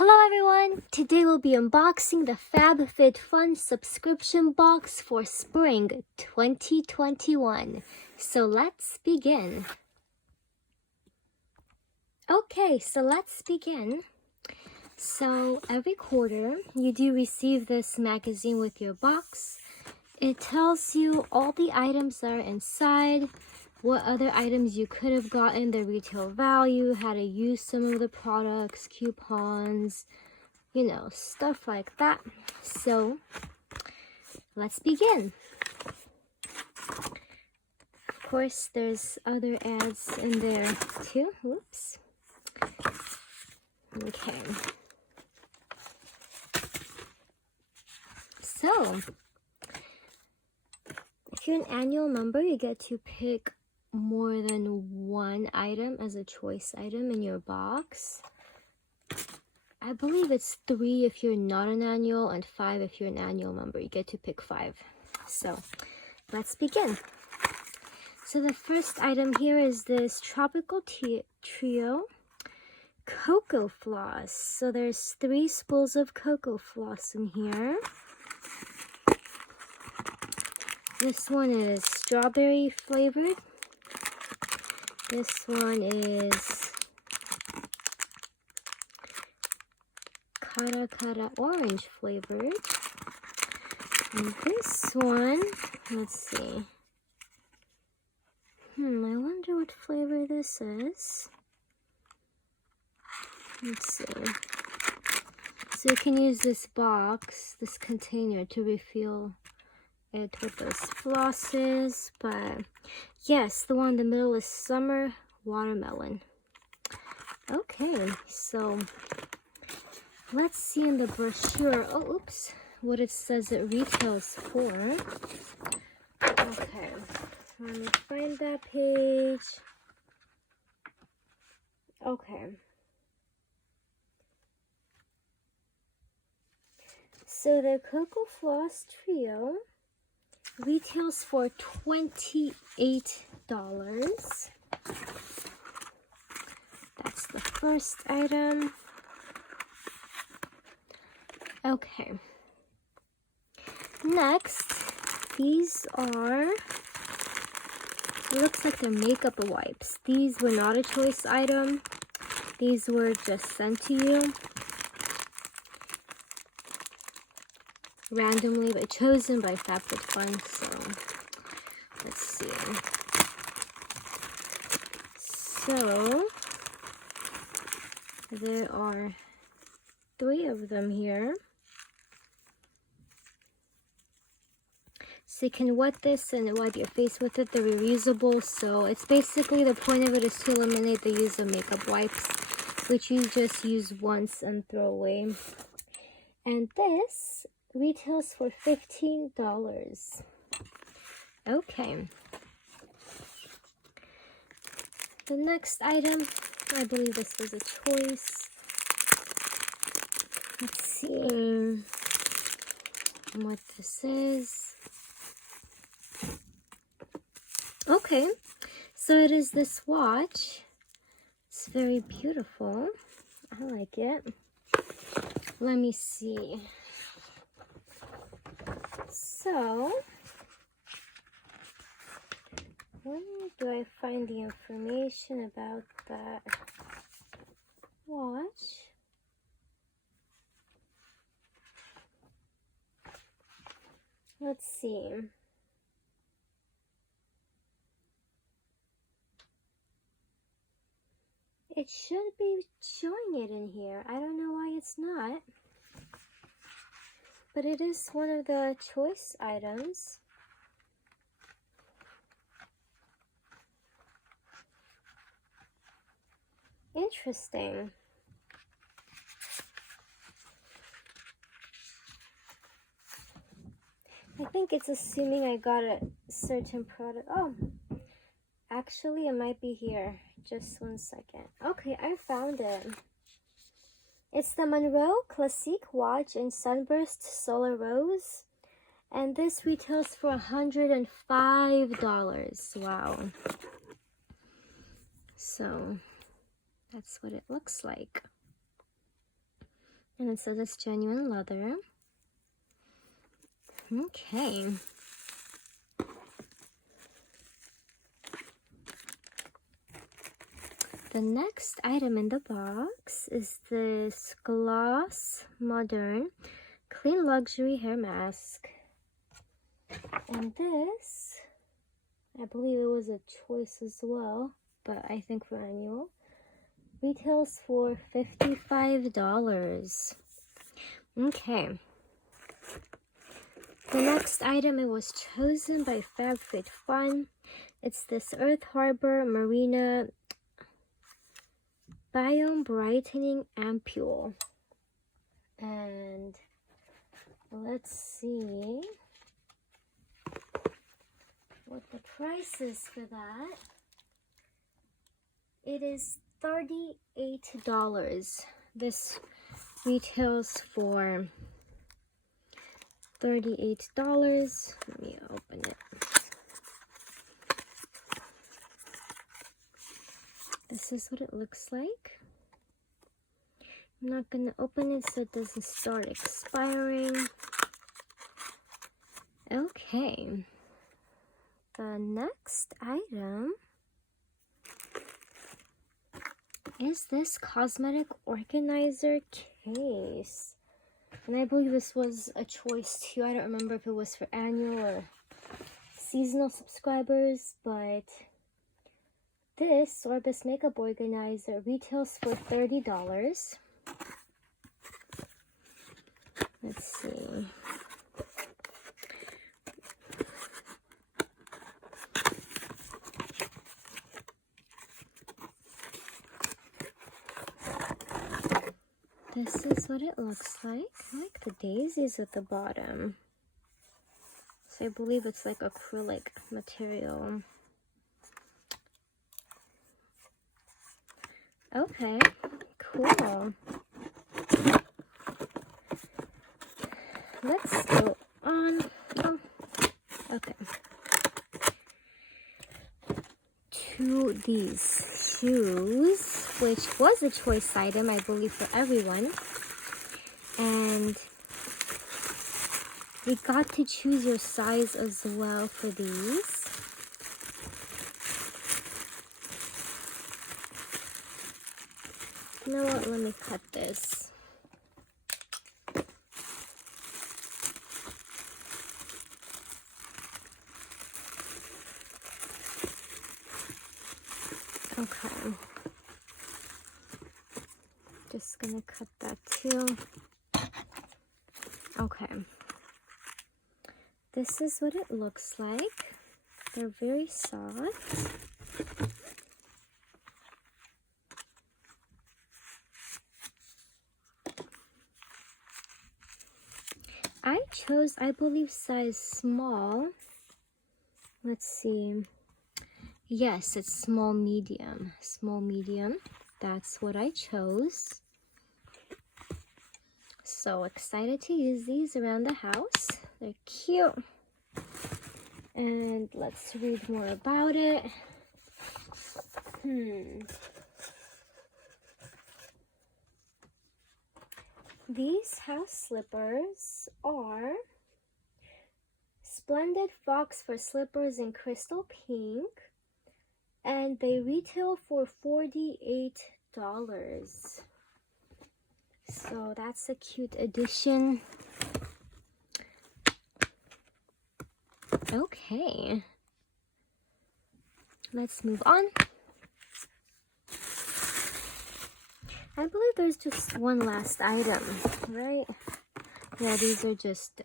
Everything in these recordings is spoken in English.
Hello everyone! Today we'll be unboxing the Fabfitfun subscription box for spring 2021. So let's begin. Okay, so let's begin. So every quarter you do receive this magazine with your box. It tells you all the items that are inside, what other items you could have gotten, the retail value, how to use some of the products, coupons, you know, stuff like that. So let's begin. Of course, there's other ads in there too. Oops. Okay. So if you're an annual member, you get to pick more than one item as a choice item in your box. I believe it's 3 if you're not an annual and 5 if you're an annual member. You get to pick 5. So let's begin. So the first item here is this Tropical Trio Cocoa Floss. So there's 3 spools of cocoa floss in here. This one is strawberry flavored. This one is Cara orange flavored. And this one, let's see. I wonder what flavor this is. Let's see. So you can use this box, this container, to refill it with those flosses. But yes, the one in the middle is summer watermelon. Okay, so let's see in the brochure, what it says it retails for. Okay, let me find that page. Okay. So the Cocoa Floss Trio retails for $28. That's the first item. Okay. Next, these are, it looks like they're makeup wipes. These were not a choice item. These were just sent to you randomly, but chosen by Fabfitfun. So let's see. So there are 3 of them here. So you can wet this and wipe your face with it. They're reusable, so it's basically, the point of it is to eliminate the use of makeup wipes, which you just use once and throw away. And this retails for $15. Okay. The next item, I believe this was a choice. Let's see what this is. Okay, so it is this watch. It's very beautiful. I like it. Let me see. So, where do I find the information about that watch? Let's see. It should be showing it in here. I don't know why it's not. But it is one of the choice items. Interesting. I think it's assuming I got a certain product. Oh, actually it might be here. Just one second. Okay, I found it. It's the Monroe Classique Watch in Sunburst Solar Rose. And this retails for $105. Wow. So that's what it looks like. And it says it's genuine leather. Okay. The next item in the box is this Gloss Modern Clean Luxury Hair Mask. And this, I believe it was a choice as well, but I think for annual, retails for $55. Okay. The next item, it was chosen by Fabfitfun. It's this Earth Harbor Marina Biome Brightening Ampule. And let's see what the price is for that. It is $38. This retails for $38. Let me open it. This is what it looks like. I'm not gonna open it so it doesn't start expiring. Okay. The next item is this cosmetic organizer case. And I believe this was a choice too. I don't remember if it was for annual or seasonal subscribers, but this Orbis makeup organizer retails for $30. Let's see. This is what it looks like. I like the daisies at the bottom. So I believe it's like acrylic material. Okay, cool. Let's go on. Okay. To these shoes, which was a choice item, I believe, for everyone. And we got to choose your size as well for these. You know what? Let me cut this. Okay. Just gonna cut that too. Okay. This is what it looks like. They're very soft. I chose, I believe, size small. Let's see. Yes, it's small medium. Small medium. That's what I chose. So excited to use these around the house. They're cute. And let's read more about it. These house slippers are Splendid Fox for slippers in crystal pink. And they retail for $48. So that's a cute addition. Okay. Let's move on. I believe there's just one last item, right? Yeah, these are just,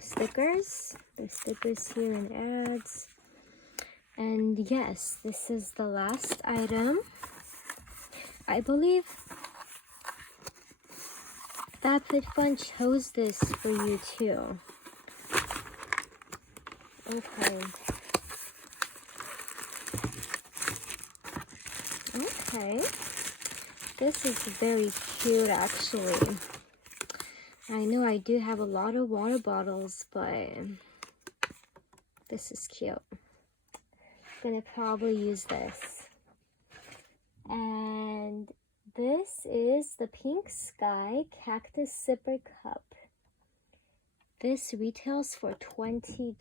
stickers. There's stickers here and ads. And yes, this is the last item. I believe Fabfitfun chose this for you too. Okay. Okay. This is very cute actually. I know I do have a lot of water bottles, but this is cute. I'm gonna probably use this. And this is the Pink Sky Cactus Zipper Cup. This retails for $20.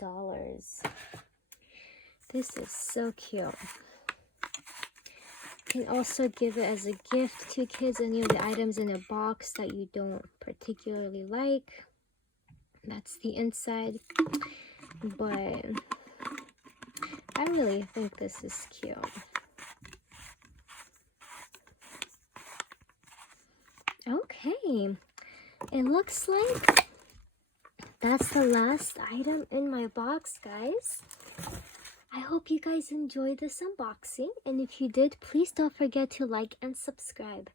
This is so cute. You can also give it as a gift to kids, any of the items in a box that you don't particularly like. That's the inside. But I really think this is cute. Okay, it looks like that's the last item in my box, guys. I hope you guys enjoyed this unboxing, and if you did, please don't forget to like and subscribe.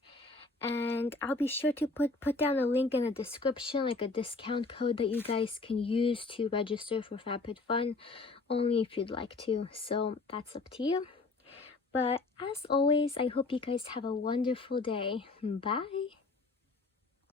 And I'll be sure to put down a link in the description, like a discount code that you guys can use to register for Fabfitfun, only if you'd like to. So that's up to you. But as always, I hope you guys have a wonderful day. Bye!